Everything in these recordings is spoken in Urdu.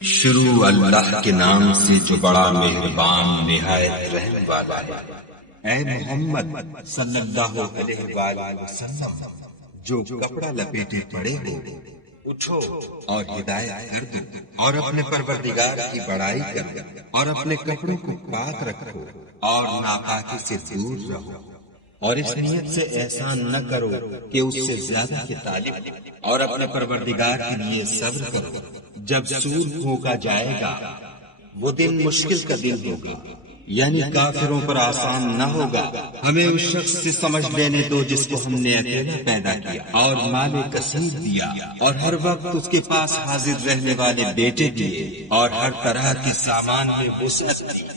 شروع اللہ کے نام سے جو بڑا مہربان نہایت رحم والا ہے۔ اے محمد صلی اللہ علیہ وآلہ وسلم، جو کپڑا لپیٹے پڑے ہو اٹھو اور ہدایت کر دو، اور اپنے پروردگار کی بڑائی کر دو، اور اپنے کپڑوں کو پاک رکھو اور ناپاکی سے دور رہو، اور اس نیت سے احسان نہ کرو کہ اس سے زیادہ کے طالب، اور اپنے پروردگار کے لیے صبر کرو۔ جب سور پھونکا جائے گا وہ دن مشکل کا دن ہوگا، یعنی کافروں پر آسان نہ ہوگا۔ ہمیں اس شخص سے سمجھ لینے دو جس کو ہم نے اکیلا پیدا کیا اور مال کثیر دیا، اور ہر وقت اس کے پاس حاضر رہنے والے بیٹے دیے، اور ہر طرح کے سامان میں وسعت دی۔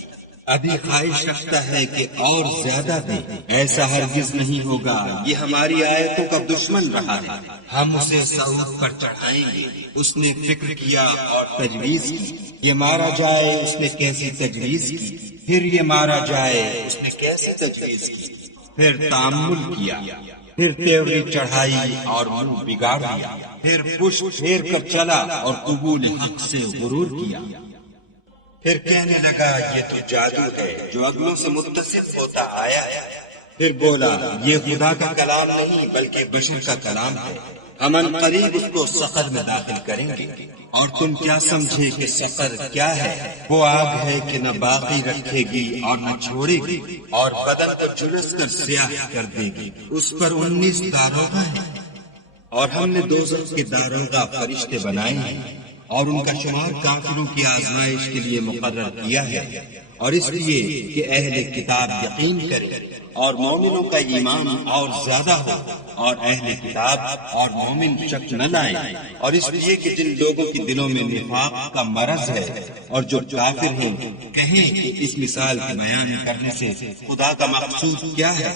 ابھی خواہش رکھتا ہے کہ اور زیادہ دے، ایسا ہرگز نہیں ہوگا۔ یہ ہماری آیتوں کا دشمن رہا ہے، ہم اسے صعود پر چڑھائیں گے۔ اس نے فکر کیا اور تجویز کی، یہ مارا جائے، اس نے کیسی تجویز کی، پھر یہ مارا جائے، اس نے کیسی تجویز کی، پھر تأمل کیا، پھر تیوری چڑھائی اور منہ بگاڑ دیا، پھر پشت پھیر کر چلا اور قبول حق سے غرور کیا، پھر کہنے لگا یہ تو جادو ہے جو اگلوں سے متصل ہوتا آیا ہے۔ پھر بولا یہ خدا کا کلام نہیں بلکہ بشر کا کلام ہے، ہم ان قریب اس کو سقر میں داخل کریں گے۔ اور تم کیا سمجھے کہ سقر کیا ہے؟ وہ آگ ہے کہ نہ باقی رکھے گی اور نہ چھوڑے گی، اور بدن کو جلس کر سیاہ کر دے گی۔ اس پر 19 داروغہ ہیں، اور ہم نے دوزخ کے داروغہ فرشتے بنائے ہیں، اور ان کا شمار کافروں کی آزمائش کے لیے مقرر کیا ہے، اور اس لیے کہ اہل کتاب یقین کریں اور مومنوں کا ایمان اور زیادہ ہو، اور اہل کتاب اور مومن شک نہ لائیں، اور اس لیے کہ جن لوگوں کے دلوں میں نفاق کا مرض ہے اور جو کافر ہیں کہیں کہ اس مثال کے بیان کرنے سے خدا کا مقصود کیا ہے۔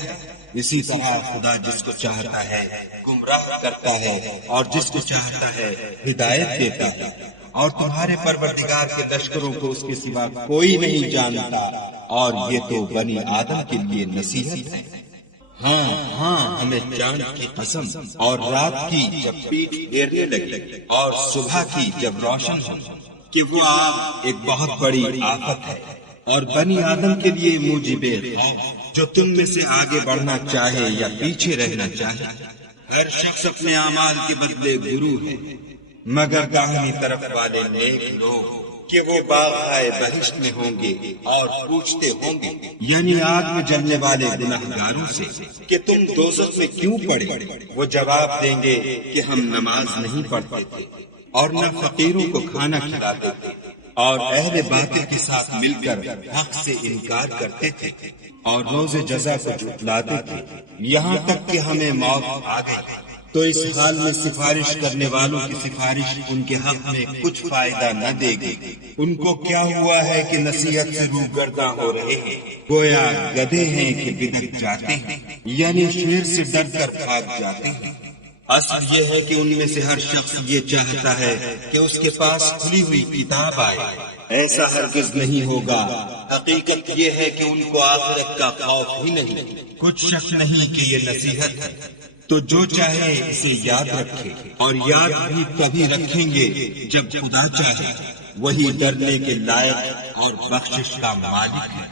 اسی طرح خدا جس کو چاہتا ہے گمراہ کرتا ہے اور جس کو چاہتا ہے ہدایت دیتا ہے، اور تمہارے پروردگار کے لشکروں کو اس کے سوا کوئی نہیں جانتا، اور یہ تو بنی آدم کے لیے نصیحت ہے۔ ہاں ہمیں چاند کی قسم، اور رات کی جب پیٹ پھیرنے لگی، اور صبح کی جب روشن ہو، کہ وہ آگ ایک بہت بڑی آفت ہے، اور بنی آدم کے لیے موجب خوف، جو تم میں سے آگے بڑھنا چاہے یا پیچھے رہنا چاہے۔ ہر شخص اپنے اعمال کے بدلے گرو ہے، مگر داہنی طرف والے نیک لوگ کہ وہ باغائے بہشت میں ہوں گے، اور پوچھتے ہوں گے یعنی آگ میں جلنے والے گناہگاروں سے کہ تم دوزخ میں کیوں پڑے؟ وہ جواب دیں گے کہ ہم نماز نہیں پڑھتے تھے اور نہ فقیروں کو کھانا کھلاتے تھے، اور اہل باطل کے ساتھ مل کر حق سے انکار کرتے تھے، اور روز جزا کو جھٹلاتے تھے، یہاں تک کہ ہمیں موت آ گئی۔ تو اس حال میں سفارش کرنے والوں کی سفارش ان کے حق میں کچھ فائدہ نہ دے گی۔ ان کو کیا ہوا ہے کہ نصیحت سے روگرداں ہو رہے ہیں، گویا گدھے ہیں کہ بدک جاتے ہیں، یعنی شیر سے ڈر کر بھاگ جاتے ہیں۔ اصل یہ ہے کہ ان میں سے ہر شخص یہ چاہتا ہے کہ اس کے پاس کھلی ہوئی کتاب آئے، ایسا ہرگز نہیں ہوگا۔ حقیقت یہ ہے کہ ان کو آخرت کا خوف ہی نہیں، کچھ شک نہیں کہ یہ نصیحت ہے۔ تو جو چاہے اسے یاد رکھے، اور یاد بھی تبھی رکھیں گے جب خدا چاہے، وہی ڈرنے کے لائق اور بخشش کا مالک ہے۔